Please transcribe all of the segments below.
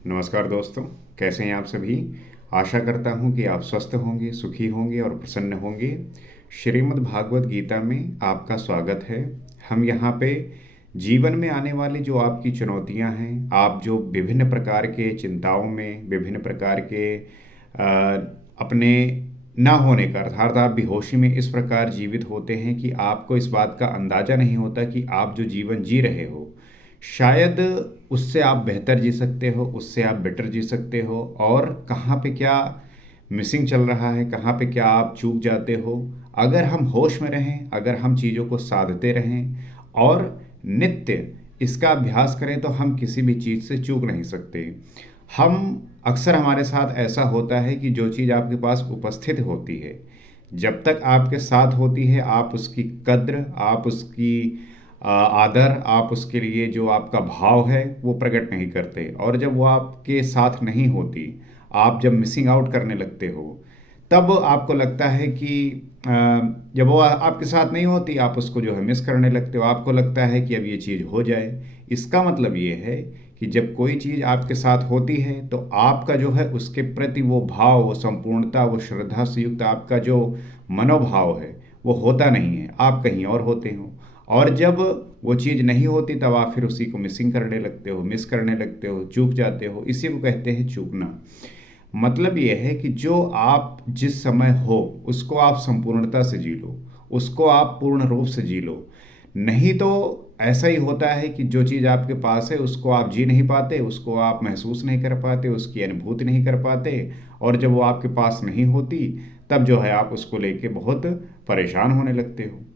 नमस्कार दोस्तों। कैसे हैं आप सभी। आशा करता हूं कि आप स्वस्थ होंगे, सुखी होंगे और प्रसन्न होंगे। श्रीमद् भागवत गीता में आपका स्वागत है। हम यहाँ पे जीवन में आने वाली जो आपकी चुनौतियाँ हैं, आप जो विभिन्न प्रकार के चिंताओं में, विभिन्न प्रकार के अपने ना होने का अर्थात आप बेहोशी में इस प्रकार जीवित होते हैं कि आपको इस बात का अंदाज़ा नहीं होता कि आप जो जीवन जी रहे हो शायद उससे आप बेहतर जी सकते हो, उससे आप बेटर जी सकते हो, और कहाँ पे क्या मिसिंग चल रहा है, कहाँ पे क्या आप चूक जाते हो। अगर हम होश में रहें, अगर हम चीज़ों को साधते रहें और नित्य इसका अभ्यास करें तो हम किसी भी चीज़ से चूक नहीं सकते। हम अक्सर हमारे साथ ऐसा होता है कि जो चीज़ आपके पास उपस्थित होती है, जब तक आपके साथ होती है आप उसकी कद्र, आप उसकी आदर, आप उसके लिए जो आपका भाव है वो प्रकट नहीं करते। और जब वो आपके साथ नहीं होती, आप जब मिसिंग आउट करने लगते हो, तब आपको लगता है कि अ, जब वो आपके साथ नहीं होती आप उसको जो है मिस करने लगते हो। आपको लगता है कि अब ये चीज़ हो जाए। इसका मतलब ये है कि जब कोई चीज़ आपके साथ होती है तो आपका जो है उसके प्रति वो भाव, वो संपूर्णता, वो श्रद्धा से युक्त आपका जो मनोभाव है वो होता नहीं है, आप कहीं और होते हो। और जब वो चीज़ नहीं होती तब आप फिर उसी को मिसिंग करने लगते हो, मिस करने लगते हो, चूक जाते हो। इसी को कहते हैं चूकना। मतलब ये है कि जो आप जिस समय हो उसको आप संपूर्णता से जी लो, उसको आप पूर्ण रूप से जी लो। नहीं तो ऐसा ही होता है कि जो चीज़ आपके पास है उसको आप जी नहीं पाते, उसको आप महसूस नहीं कर पाते, उसकी अनुभूति नहीं कर पाते। और जब वो आपके पास नहीं होती तब जो है आप उसको लेके बहुत परेशान होने लगते हो।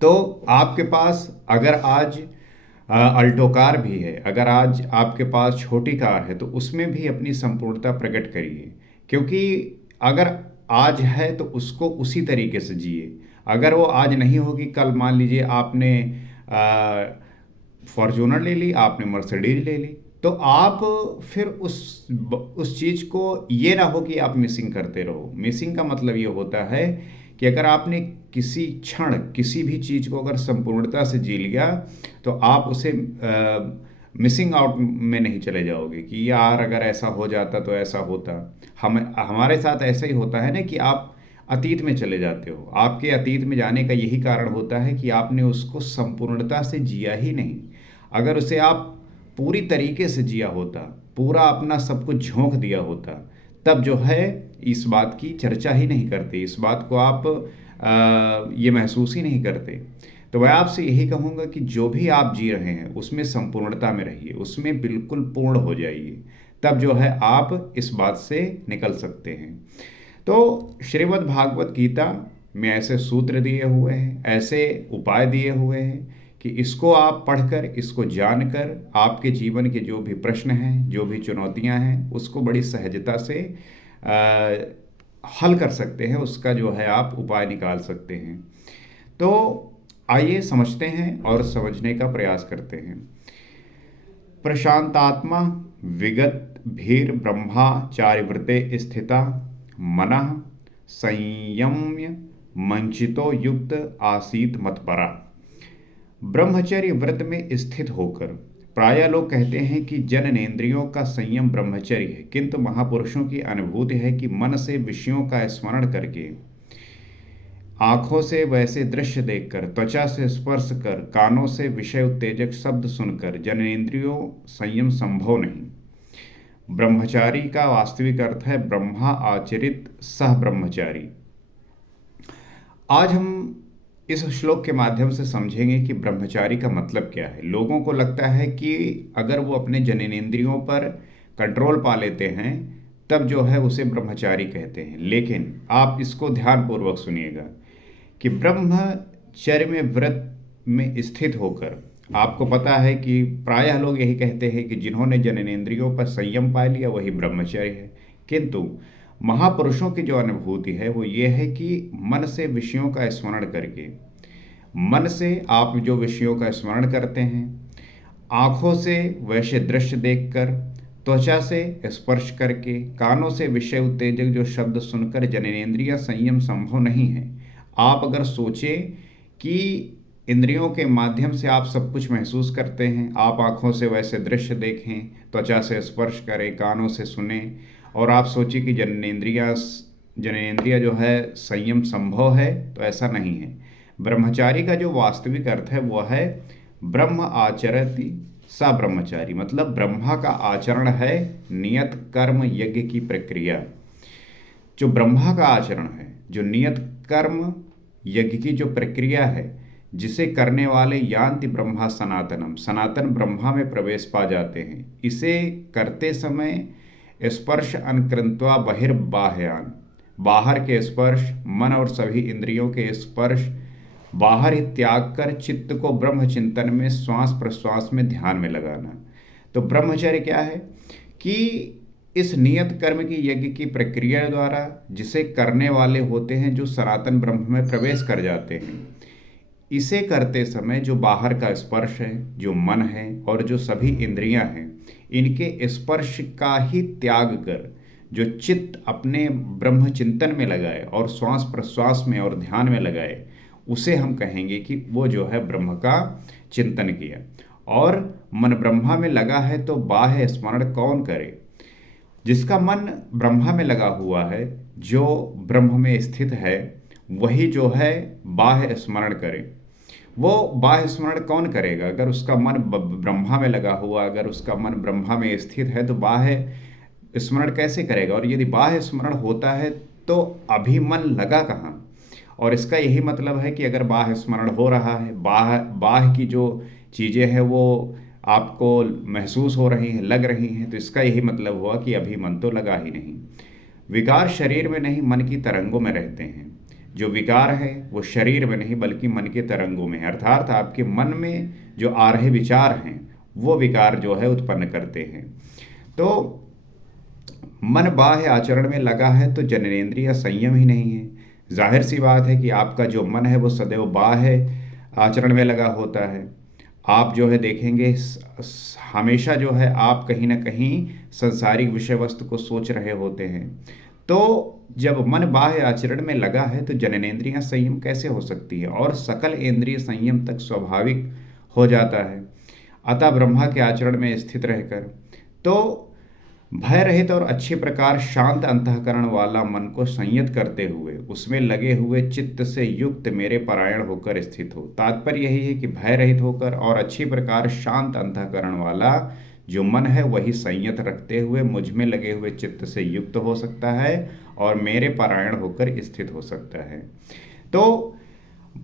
तो आपके पास अगर आज अल्टो कार भी है, अगर आज आपके पास छोटी कार है, तो उसमें भी अपनी संपूर्णता प्रकट करिए। क्योंकि अगर आज है तो उसको उसी तरीके से जिए। अगर वो आज नहीं होगी, कल मान लीजिए आपने फॉर्च्यूनर ले ली, आपने मर्सिडीज ले ली, तो आप फिर उस चीज़ को ये ना हो कि आप मिसिंग करते रहो। मिसिंग का मतलब ये होता है कि अगर आपने किसी क्षण किसी भी चीज़ को अगर संपूर्णता से जी लिया तो आप उसे मिसिंग आउट में नहीं चले जाओगे कि यार अगर ऐसा हो जाता तो ऐसा होता। हम हमारे साथ ऐसा ही होता है ना कि आप अतीत में चले जाते हो। आपके अतीत में जाने का यही कारण होता है कि आपने उसको संपूर्णता से जिया ही नहीं। अगर उसे आप पूरी तरीके से जिया होता, पूरा अपना सब कुछ झोंक दिया होता, तब जो है इस बात की चर्चा ही नहीं करते, इस बात को आप ये महसूस ही नहीं करते। तो मैं आपसे यही कहूँगा कि जो भी आप जी रहे हैं उसमें संपूर्णता में रहिए, उसमें बिल्कुल पूर्ण हो जाइए। तब जो है आप इस बात से निकल सकते हैं। तो श्रीमद् भागवत गीता में ऐसे सूत्र दिए हुए हैं, ऐसे उपाय दिए हुए हैं कि इसको आप पढ़कर, इसको जानकर आपके जीवन के जो भी प्रश्न हैं, जो भी चुनौतियां हैं, उसको बड़ी सहजता से हल कर सकते हैं, उसका जो है आप उपाय निकाल सकते हैं। तो आइए समझते हैं और समझने का प्रयास करते हैं। प्रशांतात्मा विगत भीर ब्रह्माचारिव्रते स्थिता मनः संयम्य मंचितो युक्त आसीत मतपरा। ब्रह्मचर्य व्रत में स्थित होकर, प्रायः लोग कहते हैं कि जननेंद्रियों का संयम ब्रह्मचर्य है, किंतु महापुरुषों की अनुभूति है कि मन से विषयों का स्मरण करके, आंखों से वैसे दृश्य देखकर, त्वचा से स्पर्श कर, कानों से विषय उत्तेजक शब्द सुनकर जननेंद्रियों संयम संभव नहीं। ब्रह्मचारी का वास्तविक अर्थ है ब्रह्मा आचरित सह ब्रह्मचारी। आज हम इस श्लोक के माध्यम से समझेंगे कि ब्रह्मचारी का मतलब क्या है। लोगों को लगता है कि अगर वो अपने जननेंद्रियों पर कंट्रोल पा लेते हैं तब जो है उसे ब्रह्मचारी कहते हैं। लेकिन आप इसको ध्यानपूर्वक सुनिएगा कि ब्रह्मचर्य में व्रत में स्थित होकर, आपको पता है कि प्रायः लोग यही कहते हैं कि जिन्होंने जननेंद्रियों पर संयम पा लिया वही ब्रह्मचर्य है। किंतु महापुरुषों की जो अनुभूति है वो ये है कि मन से विषयों का स्मरण करके, मन से आप जो विषयों का स्मरण करते हैं, आँखों से वैसे दृश्य देखकर, त्वचा से स्पर्श करके, कानों से विषय उत्तेजक जो शब्द सुनकर जननेंद्रिय संयम संभव नहीं है। आप अगर सोचें कि इंद्रियों के माध्यम से आप सब कुछ महसूस करते हैं, आप आँखों से वैसे दृश्य देखें, त्वचा से स्पर्श करे, कानों से सुने, और आप सोचिए कि जननेंद्रिया जो है संयम संभव है, तो ऐसा नहीं है। ब्रह्मचारी का जो वास्तविक अर्थ है वो है ब्रह्म आचरति सा ब्रह्मचारी, मतलब ब्रह्मा का आचरण है नियत कर्म यज्ञ की प्रक्रिया। जो ब्रह्मा का आचरण है, जो नियत कर्म यज्ञ की जो प्रक्रिया है, जिसे करने वाले यान्ति ब्रह्मा सनातनम, सनातन ब्रह्मा में प्रवेश पा जाते हैं। इसे करते समय स्पर्श अनकृत्वा बहिर्बाह्यान, बाहर के स्पर्श, मन और सभी इंद्रियों के स्पर्श बाहर ही त्याग कर चित्त को ब्रह्म चिंतन में श्वास प्रश्वास में ध्यान में लगाना। तो ब्रह्मचर्य क्या है कि इस नियत कर्म की यज्ञ की प्रक्रिया द्वारा जिसे करने वाले होते हैं जो सनातन ब्रह्म में प्रवेश कर जाते हैं, इसे करते समय जो बाहर का स्पर्श है, जो मन है और जो सभी इंद्रियां हैं, इनके स्पर्श का ही त्याग कर जो चित्त अपने ब्रह्म चिंतन में लगाए और श्वास प्रश्वास में और ध्यान में लगाए, उसे हम कहेंगे कि वो जो है ब्रह्म का चिंतन किया। और मन ब्रह्मा में लगा है तो बाह्य स्मरण कौन करे? जिसका मन ब्रह्मा में लगा हुआ है, जो ब्रह्म में स्थित है, वही जो है बाह्य स्मरण करे। वो बाह्य स्मरण कौन करेगा? अगर उसका मन ब्रह्मा में लगा हुआ, अगर उसका मन ब्रह्मा में स्थित है तो बाह्य स्मरण कैसे करेगा? और यदि बाह्य स्मरण होता है तो अभी मन लगा कहाँ? और इसका यही मतलब है कि अगर बाह्य स्मरण हो रहा है, बाह्य की जो चीज़ें हैं वो आपको महसूस हो रही हैं, लग रही हैं, तो इसका यही मतलब हुआ कि अभी मन तो लगा ही नहीं। विकार शरीर में नहीं, मन की तरंगों में रहते हैं। जो विकार है वो शरीर में नहीं बल्कि मन के तरंगों में है, अर्थात आपके मन में जो आ रहे विचार हैं वो विकार जो है उत्पन्न करते हैं। तो मन बाह्य आचरण में लगा है तो जननेंद्रिय संयम ही नहीं है। जाहिर सी बात है कि आपका जो मन है वो सदैव बाह्य आचरण में लगा होता है। आप जो है देखेंगे हमेशा जो है आप कहीं ना कहीं संसारिक विषय वस्तु को सोच रहे होते हैं। तो जब मन बाह्य आचरण में लगा है तो जननेंद्रियां संयम कैसे हो सकती है? और सकल इंद्रिय संयम तक स्वाभाविक हो जाता है। अतः ब्रह्मा के आचरण में स्थित रहकर तो भय रहित और अच्छी प्रकार शांत अंतःकरण वाला मन को संयत करते हुए उसमें लगे हुए चित्त से युक्त मेरे परायण होकर स्थित हो। तात्पर्य यही है कि भय रहित होकर और अच्छी प्रकार शांत अंतःकरण वाला जो मन है वही संयत रखते हुए मुझ में लगे हुए चित्त से युक्त हो सकता है और मेरे परायण होकर स्थित हो सकता है। तो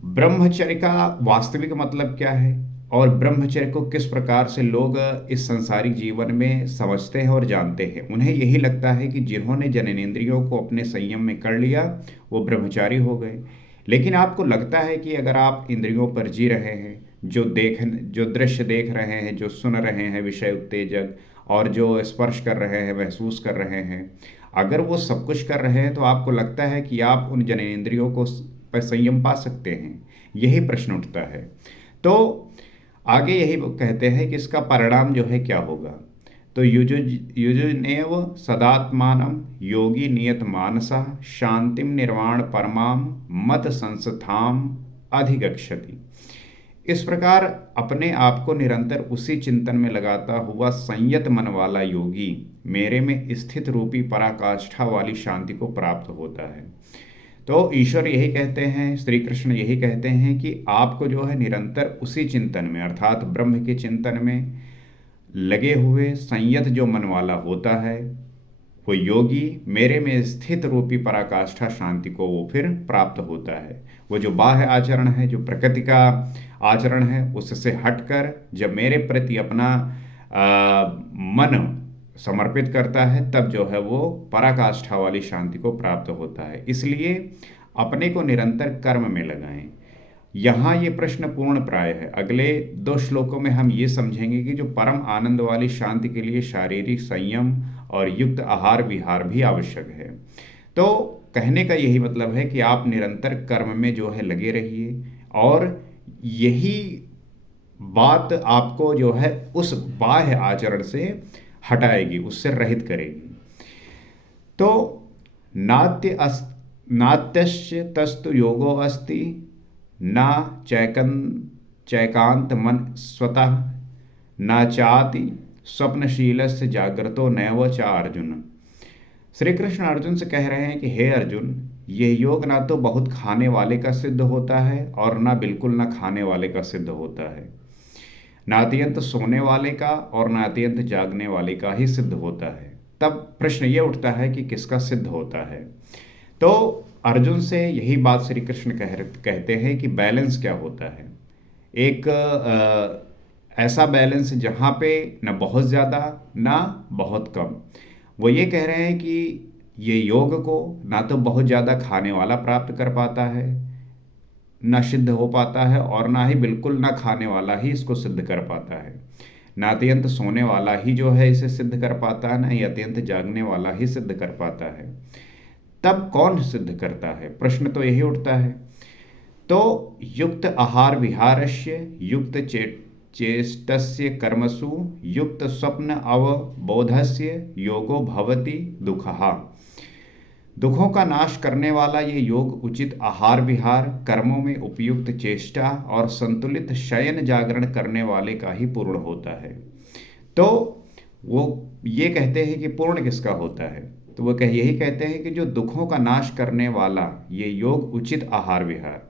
ब्रह्मचर्य का वास्तविक मतलब क्या है और ब्रह्मचर्य को किस प्रकार से लोग इस संसारिक जीवन में समझते हैं और जानते हैं? उन्हें यही लगता है कि जिन्होंने जननेंद्रियों को अपने संयम में कर लिया वो ब्रह्मचारी हो गए। लेकिन आपको लगता है कि अगर आप इंद्रियों पर जी रहे हैं, जो दृश्य देख रहे हैं, जो सुन रहे हैं विषय उत्तेजक, और जो स्पर्श कर रहे हैं, महसूस कर रहे हैं, अगर वो सब कुछ कर रहे हैं तो आपको लगता है कि आप उन जननेंद्रियों को पर संयम पा सकते हैं? यही प्रश्न उठता है। तो आगे यही कहते हैं कि इसका परिणाम जो है क्या होगा। तो युजुनेव सदात्मानं योगी नियत मानसा शांतिम निर्वाण परमाम मत संस्थाम अधिगच्छति। इस प्रकार अपने आप को निरंतर उसी चिंतन में लगाता हुआ संयत मन वाला योगी मेरे में स्थित रूपी पराकाष्ठा वाली शांति को प्राप्त होता है। तो ईश्वर यही कहते हैं, श्री कृष्ण यही कहते हैं कि आपको जो है निरंतर उसी चिंतन में अर्थात ब्रह्म के चिंतन में लगे हुए संयत जो मन वाला होता है वो योगी मेरे में स्थित रूपी पराकाष्ठा शांति को वो फिर प्राप्त होता है। वो जो बाह्य आचरण है, जो प्रकृति का आचरण है, उससे हटकर जब मेरे प्रति अपना मन समर्पित करता है तब जो है वो पराकाष्ठा वाली शांति को प्राप्त होता है। इसलिए अपने को निरंतर कर्म में लगाएं। यहाँ ये प्रश्न पूर्ण प्राय है। अगले 2 श्लोकों में हम ये समझेंगे कि जो परम आनंद वाली शांति के लिए शारीरिक संयम और युक्त आहार विहार भी आवश्यक है। तो कहने का यही मतलब है कि आप निरंतर कर्म में जो है लगे रहिए और यही बात आपको जो है उस बाह्य आचरण से हटाएगी, उससे रहित करेगी। तो नात्यस्य तस्तु योगो अस्ति न चैकांत मन स्वतः न चाति स्वप्नशीलस्य जागृतो नैव च अर्जुन। श्री कृष्ण अर्जुन से कह रहे हैं कि हे अर्जुन, ये योग ना तो बहुत खाने वाले का सिद्ध होता है और ना बिल्कुल ना खाने वाले का सिद्ध होता है, ना अत्यंत सोने वाले का और ना अत्यंत जागने वाले का ही सिद्ध होता है। तब प्रश्न ये उठता है कि किसका सिद्ध होता है। तो अर्जुन से यही बात श्री कृष्ण कहते हैं कि बैलेंस क्या होता है। एक ऐसा बैलेंस जहाँ पे न बहुत ज़्यादा ना बहुत कम। वो ये कह रहे हैं कि ये योग को ना तो बहुत ज़्यादा खाने वाला प्राप्त कर पाता है, ना सिद्ध हो पाता है, और ना ही बिल्कुल ना खाने वाला ही इसको सिद्ध कर पाता है। ना अत्यंत सोने वाला ही जो है इसे सिद्ध कर पाता है, ना ही अत्यंत जागने वाला ही सिद्ध कर पाता है। तब कौन सिद्ध करता है, प्रश्न तो यही उठता है। तो युक्त आहार विहारस्य युक्त चेष्टस्य कर्मसु युक्त स्वप्न अवबोधस्य योगो भवति दुःखः। दुखों का नाश करने वाला ये योग उचित आहार विहार, कर्मों में उपयुक्त चेष्टा और संतुलित शयन जागरण करने वाले का ही पूर्ण होता है। तो वो ये कहते हैं कि पूर्ण किसका होता है, तो वो यही कहते हैं कि जो दुखों का नाश करने वाला ये योग उचित आहार विहार,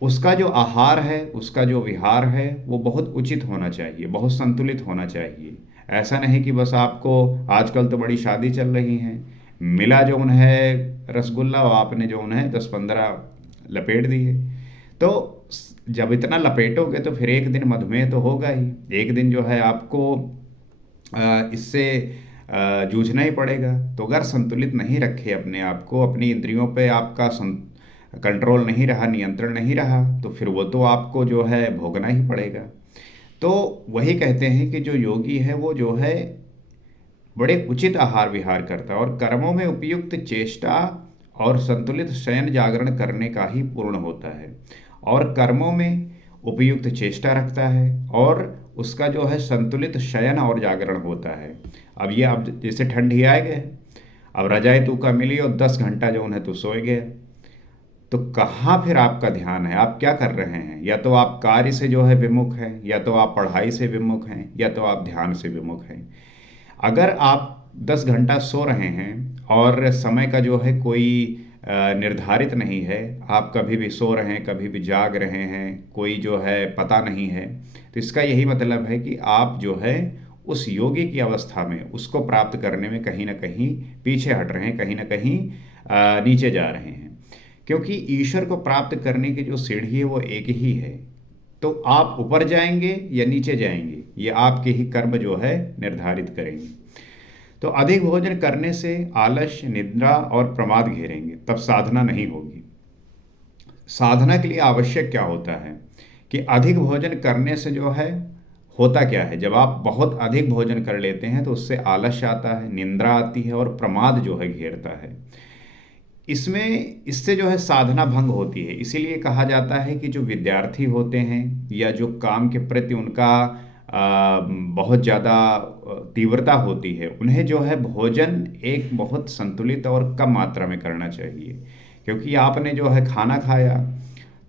उसका जो आहार है, उसका जो विहार है, वो बहुत उचित होना चाहिए, बहुत संतुलित होना चाहिए। ऐसा नहीं कि बस आपको, आजकल तो बड़ी शादी चल रही हैं, मिला जो है रसगुल्ला, आपने जो है 10-15 लपेट दिए। तो जब इतना लपेटोगे तो फिर एक दिन मधुमेह तो होगा ही, एक दिन जो है आपको इससे जूझना ही पड़ेगा। तो अगर संतुलित नहीं रखे अपने आप को, अपनी इंद्रियों पे आपका कंट्रोल नहीं रहा, नियंत्रण नहीं रहा, तो फिर वो तो आपको जो है भोगना ही पड़ेगा। तो वही कहते हैं कि जो योगी है वो जो है बड़े उचित आहार विहार करता है और कर्मों में उपयुक्त चेष्टा और संतुलित शयन जागरण करने का ही पूर्ण होता है, और कर्मों में उपयुक्त चेष्टा रखता है और उसका जो है संतुलित शयन और जागरण होता है। अब जैसे ठंड ही आए गए, अब रजाई तू का मिली और 10 घंटा जो है तो सोए गए, तो कहाँ फिर आपका ध्यान है, आप क्या कर रहे हैं? या तो आप कार्य से जो है विमुख हैं, या तो आप पढ़ाई से विमुख हैं, या तो आप ध्यान से विमुख हैं। अगर आप 10 घंटा सो रहे हैं और समय का जो है कोई निर्धारित नहीं है, आप कभी भी सो रहे हैं, कभी भी जाग रहे हैं, कोई जो है पता नहीं है, तो इसका यही मतलब है कि आप जो है उस योगी की अवस्था में उसको प्राप्त करने में कहीं ना कहीं पीछे हट रहे हैं, कहीं ना कहीं नीचे जा रहे हैं। क्योंकि ईश्वर को प्राप्त करने की जो सीढ़ी है वो एक ही है। तो आप ऊपर जाएंगे या नीचे जाएंगे, ये आपके ही कर्म जो है निर्धारित करेंगे। तो अधिक भोजन करने से आलस्य, निद्रा और प्रमाद घेरेंगे, तब साधना नहीं होगी। साधना के लिए आवश्यक क्या होता है कि अधिक भोजन करने से जो है होता क्या है, जब आप बहुत अधिक भोजन कर लेते हैं तो उससे आलस्य आता है, निद्रा आती है और प्रमाद जो है घेरता है। इससे जो है साधना भंग होती है। इसीलिए कहा जाता है कि जो विद्यार्थी होते हैं या जो काम के प्रति उनका बहुत ज़्यादा तीव्रता होती है, उन्हें जो है भोजन एक बहुत संतुलित और कम मात्रा में करना चाहिए। क्योंकि आपने जो है खाना खाया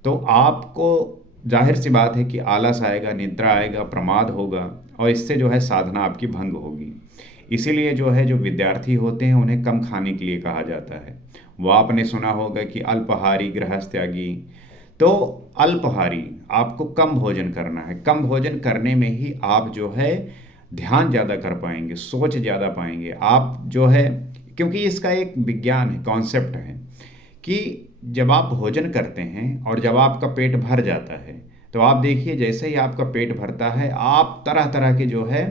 तो आपको जाहिर सी बात है कि आलस आएगा, निद्रा आएगा, प्रमाद होगा, और इससे जो है साधना आपकी भंग होगी। इसीलिए जो है जो विद्यार्थी होते हैं उन्हें कम खाने के लिए कहा जाता है। वो आपने सुना होगा कि अल्पाहारी गृहस्थ त्यागी। तो अल्पाहारी, आपको कम भोजन करना है, कम भोजन करने में ही आप जो है ध्यान ज़्यादा कर पाएंगे, सोच ज़्यादा पाएंगे आप जो है। क्योंकि इसका एक विज्ञान है, कॉन्सेप्ट है कि जब आप भोजन करते हैं और जब आपका पेट भर जाता है, तो आप देखिए जैसे ही आपका पेट भरता है, आप तरह तरह के जो है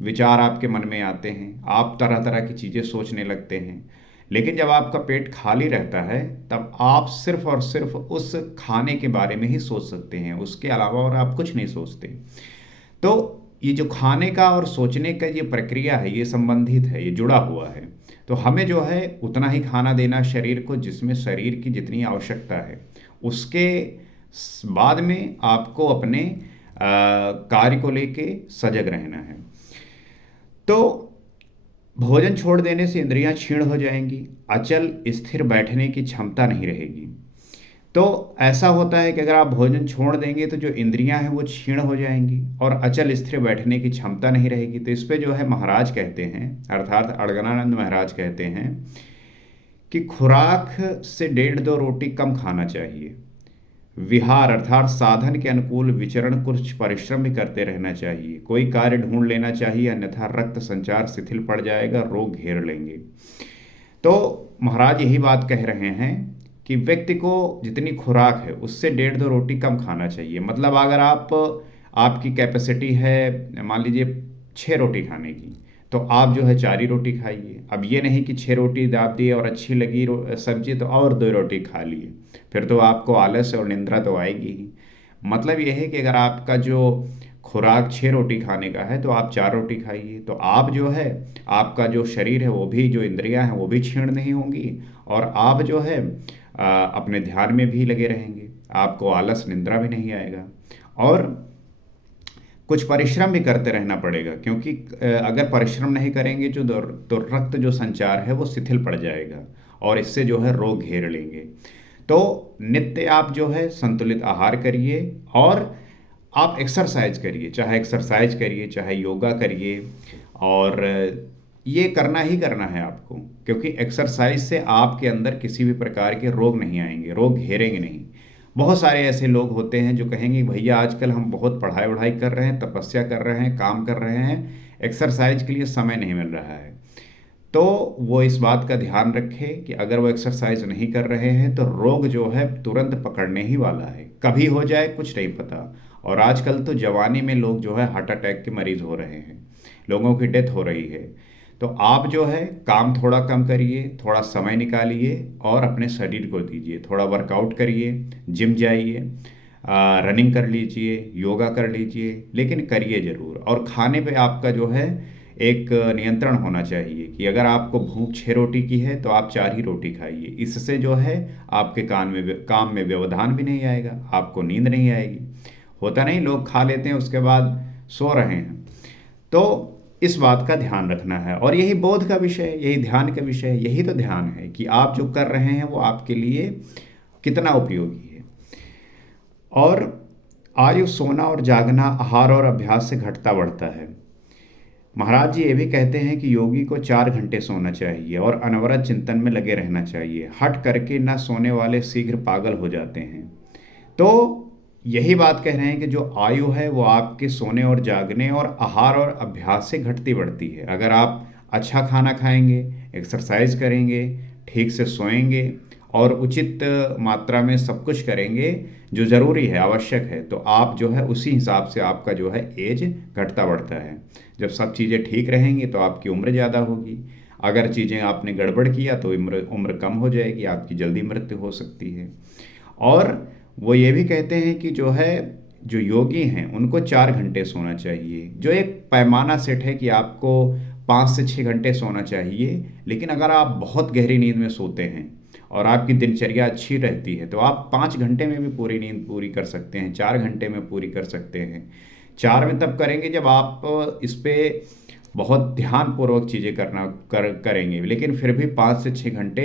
विचार आपके मन में आते हैं, आप तरह तरह की चीज़ें सोचने लगते हैं। लेकिन जब आपका पेट खाली रहता है तब आप सिर्फ और सिर्फ उस खाने के बारे में ही सोच सकते हैं, उसके अलावा और आप कुछ नहीं सोचते। तो ये जो खाने का और सोचने का ये प्रक्रिया है, ये संबंधित है, ये जुड़ा हुआ है। तो हमें जो है उतना ही खाना देना शरीर को जिसमें शरीर की जितनी आवश्यकता है। उसके बाद में आपको अपने कार्य को लेके सजग रहना है। तो भोजन छोड़ देने से इंद्रियां क्षीण हो जाएंगी, अचल स्थिर बैठने की क्षमता नहीं रहेगी। तो ऐसा होता है कि अगर आप भोजन छोड़ देंगे तो जो इंद्रियां हैं वो क्षीण हो जाएंगी और अचल स्थिर बैठने की क्षमता नहीं रहेगी। तो इस पे जो है महाराज कहते हैं, अर्थात अड़गनानंद महाराज कहते हैं कि खुराक से डेढ़ दो रोटी कम खाना चाहिए। विहार अर्थात साधन के अनुकूल विचरण, कुछ परिश्रम भी करते रहना चाहिए। कोई कार्य ढूंढ लेना चाहिए, अन्यथा रक्त संचार शिथिल पड़ जाएगा, रोग घेर लेंगे। तो महाराज यही बात कह रहे हैं कि व्यक्ति को जितनी खुराक है उससे डेढ़ दो रोटी कम खाना चाहिए। मतलब अगर आपकी कैपेसिटी है मान लीजिए 6 रोटी खाने की, तो आप जो है 4 ही रोटी खाइए। अब ये नहीं कि 6 रोटी दाब दिए और अच्छी लगी सब्जी तो और 2 रोटी खा लिए, फिर तो आपको आलस और निंद्रा तो आएगी ही। मतलब यह है कि अगर आपका जो खुराक 6 रोटी खाने का है तो आप 4 रोटी खाइए, तो आप जो है आपका जो शरीर है वो भी, जो इंद्रियां हैं वो भी क्षीण नहीं होंगी और आप जो है अपने ध्यान में भी लगे रहेंगे, आपको आलस निंद्रा भी नहीं आएगा। और कुछ परिश्रम भी करते रहना पड़ेगा, क्योंकि अगर परिश्रम नहीं करेंगे तो रक्त जो संचार है वो शिथिल पड़ जाएगा और इससे जो है रोग घेर लेंगे। तो नित्य आप जो है संतुलित आहार करिए और आप एक्सरसाइज करिए, चाहे एक्सरसाइज करिए चाहे योगा करिए। और ये करना ही करना है आपको, क्योंकि एक्सरसाइज से आपके अंदर किसी भी प्रकार के रोग नहीं आएंगे, रोग घेरेंगे नहीं। बहुत सारे ऐसे लोग होते हैं जो कहेंगे भैया आजकल हम बहुत पढ़ाई वढ़ाई कर रहे हैं, तपस्या कर रहे हैं, काम कर रहे हैं, एक्सरसाइज के लिए समय नहीं मिल रहा है। तो वो इस बात का ध्यान रखें कि अगर वो एक्सरसाइज नहीं कर रहे हैं तो रोग जो है तुरंत पकड़ने ही वाला है, कभी हो जाए कुछ नहीं पता। और आजकल तो जवानी में लोग जो है हार्ट अटैक के मरीज हो रहे हैं, लोगों की डेथ हो रही है। तो आप जो है काम थोड़ा कम करिए, थोड़ा समय निकालिए और अपने शरीर को दीजिए, थोड़ा वर्कआउट करिए, जिम जाइए, रनिंग कर लीजिए, योगा कर लीजिए, लेकिन करिए ज़रूर। और खाने पे आपका जो है एक नियंत्रण होना चाहिए कि अगर आपको भूख 6 रोटी की है तो आप 4 ही रोटी खाइए। इससे जो है आपके काम में व्यवधान भी नहीं आएगा, आपको नींद नहीं आएगी। होता नहीं, लोग खा लेते हैं उसके बाद सो रहे हैं। तो इस बात का ध्यान रखना है और यही बोध का विषय है, यही ध्यान का विषय है। यही तो ध्यान है कि आप जो कर रहे हैं वो आपके लिए कितना उपयोगी है। और आयु, सोना और जागना आहार और अभ्यास से घटता बढ़ता है। महाराज जी ये भी कहते हैं कि योगी को 4 घंटे सोना चाहिए और अनवरत चिंतन में लगे रहना चाहिए। हट करके न सोने वाले शीघ्र पागल हो जाते हैं। तो यही बात कह रहे हैं कि जो आयु है वो आपके सोने और जागने और आहार और अभ्यास से घटती बढ़ती है। अगर आप अच्छा खाना खाएंगे, एक्सरसाइज करेंगे, ठीक से सोएंगे और उचित मात्रा में सब कुछ करेंगे जो ज़रूरी है, आवश्यक है, तो आप जो है उसी हिसाब से आपका जो है एज घटता बढ़ता है। जब सब चीज़ें ठीक रहेंगी तो आपकी उम्र ज़्यादा होगी। अगर चीज़ें आपने गड़बड़ किया तो उम्र कम हो जाएगी, आपकी जल्दी मृत्यु हो सकती है। और वो ये भी कहते हैं कि जो है जो योगी हैं उनको 4 घंटे सोना चाहिए, जो एक पैमाना सेट है कि आपको 5 से 6 घंटे सोना चाहिए। लेकिन अगर आप बहुत गहरी नींद में सोते हैं और आपकी दिनचर्या अच्छी रहती है तो आप 5 घंटे में भी पूरी नींद पूरी कर सकते हैं, 4 घंटे में पूरी कर सकते हैं। 4 में तब करेंगे जब आप इस पे बहुत ध्यानपूर्वक चीज़ें करेंगे, लेकिन फिर भी 5 से 6 घंटे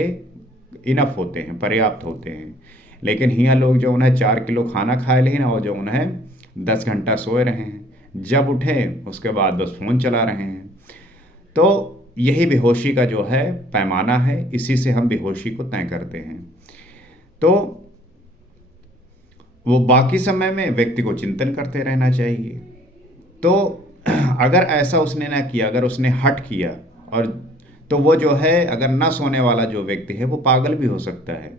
इनफ होते हैं, पर्याप्त होते हैं। लेकिन यहाँ लोग जो उन्हें 4 किलो खाना खाए लेकिन और जो उन्हें 10 घंटा सोए रहे हैं, जब उठे उसके बाद बस फ़ोन चला रहे हैं। तो यही बेहोशी का जो है पैमाना है, इसी से हम बेहोशी को तय करते हैं। तो वो बाकी समय में व्यक्ति को चिंतन करते रहना चाहिए। तो अगर ऐसा उसने ना किया, अगर उसने हट किया और तो वो जो है अगर ना सोने वाला जो व्यक्ति है वो पागल भी हो सकता है।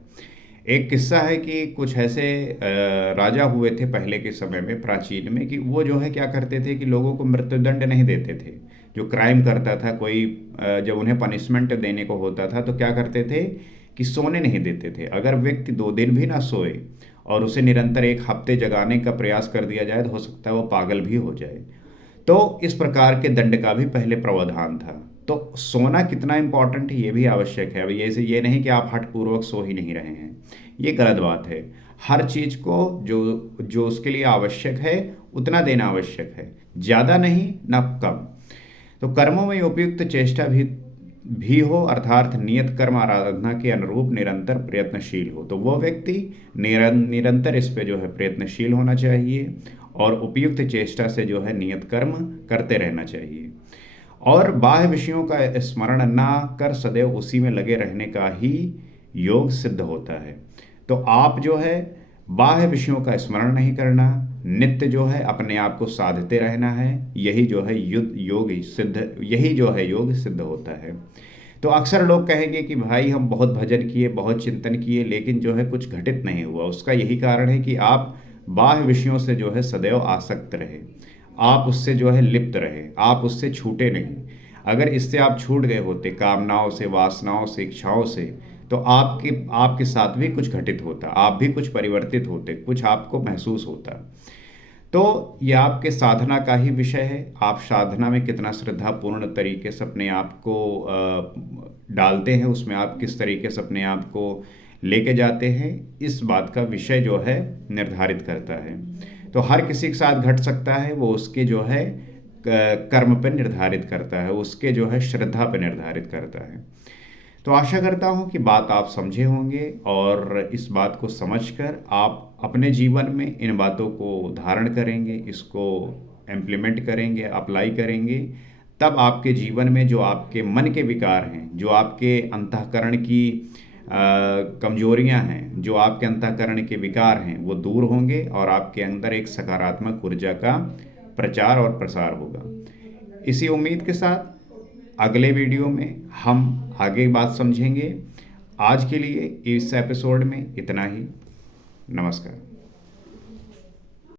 एक किस्सा है कि कुछ ऐसे राजा हुए थे पहले के समय में, प्राचीन में, कि वो जो है क्या करते थे कि लोगों को मृत्युदंड नहीं देते थे। जो क्राइम करता था कोई, जब उन्हें पनिशमेंट देने को होता था तो क्या करते थे कि सोने नहीं देते थे। अगर व्यक्ति 2 दिन भी ना सोए और उसे निरंतर 1 हफ्ते जगाने का प्रयास कर दिया जाए तो हो सकता है वो पागल भी हो जाए। तो इस प्रकार के दंड का भी पहले प्रावधान था। तो सोना कितना इंपॉर्टेंट है ये भी आवश्यक है। अब ये नहीं कि आप हठपूर्वक सो ही नहीं रहे हैं, ये गलत बात है। हर चीज़ को जो जो उसके लिए आवश्यक है उतना देना आवश्यक है, ज़्यादा नहीं ना कम। तो कर्मों में उपयुक्त चेष्टा भी भी हो, अर्थात नियत कर्म आराधना के अनुरूप निरंतर प्रयत्नशील हो। तो वो व्यक्ति निरंतर इस पे जो है प्रयत्नशील होना चाहिए और उपयुक्त चेष्टा से जो है नियत कर्म करते रहना चाहिए। और बाह्य विषयों का स्मरण ना कर सदैव उसी में लगे रहने का ही योग सिद्ध होता है। तो आप जो है बाह्य विषयों का स्मरण नहीं करना, नित्य जो है अपने आप को साधते रहना है, यही जो है योग सिद्ध होता है। तो अक्सर लोग कहेंगे कि भाई हम बहुत भजन किए, बहुत चिंतन किए, लेकिन जो है कुछ घटित नहीं हुआ। उसका यही कारण है कि आप बाह्य विषयों से जो है सदैव आसक्त रहे, आप उससे जो है लिप्त रहे, आप उससे छूटे नहीं। अगर इससे आप छूट गए होते, कामनाओं से, वासनाओं से, इच्छाओं से, तो आपके आपके साथ भी कुछ घटित होता, आप भी कुछ परिवर्तित होते, कुछ आपको महसूस होता। तो ये आपके साधना का ही विषय है। आप साधना में कितना श्रद्धापूर्ण तरीके से अपने आप को डालते हैं, उसमें आप किस तरीके से अपने आप को लेके जाते हैं, इस बात का विषय जो है निर्धारित करता है। तो हर किसी के साथ घट सकता है, वो उसके जो है कर्म पर निर्धारित करता है, उसके जो है श्रद्धा पर निर्धारित करता है। तो आशा करता हूँ कि बात आप समझे होंगे और इस बात को समझकर आप अपने जीवन में इन बातों को धारण करेंगे, इसको इम्प्लीमेंट करेंगे, अप्लाई करेंगे। तब आपके जीवन में जो आपके मन के विकार हैं, जो आपके अंतःकरण की कमजोरियां हैं, जो आपके अंतःकरण के विकार हैं, वो दूर होंगे और आपके अंदर एक सकारात्मक ऊर्जा का प्रचार और प्रसार होगा। इसी उम्मीद के साथ अगले वीडियो में हम आगे बात समझेंगे। आज के लिए इस एपिसोड में इतना ही। नमस्कार।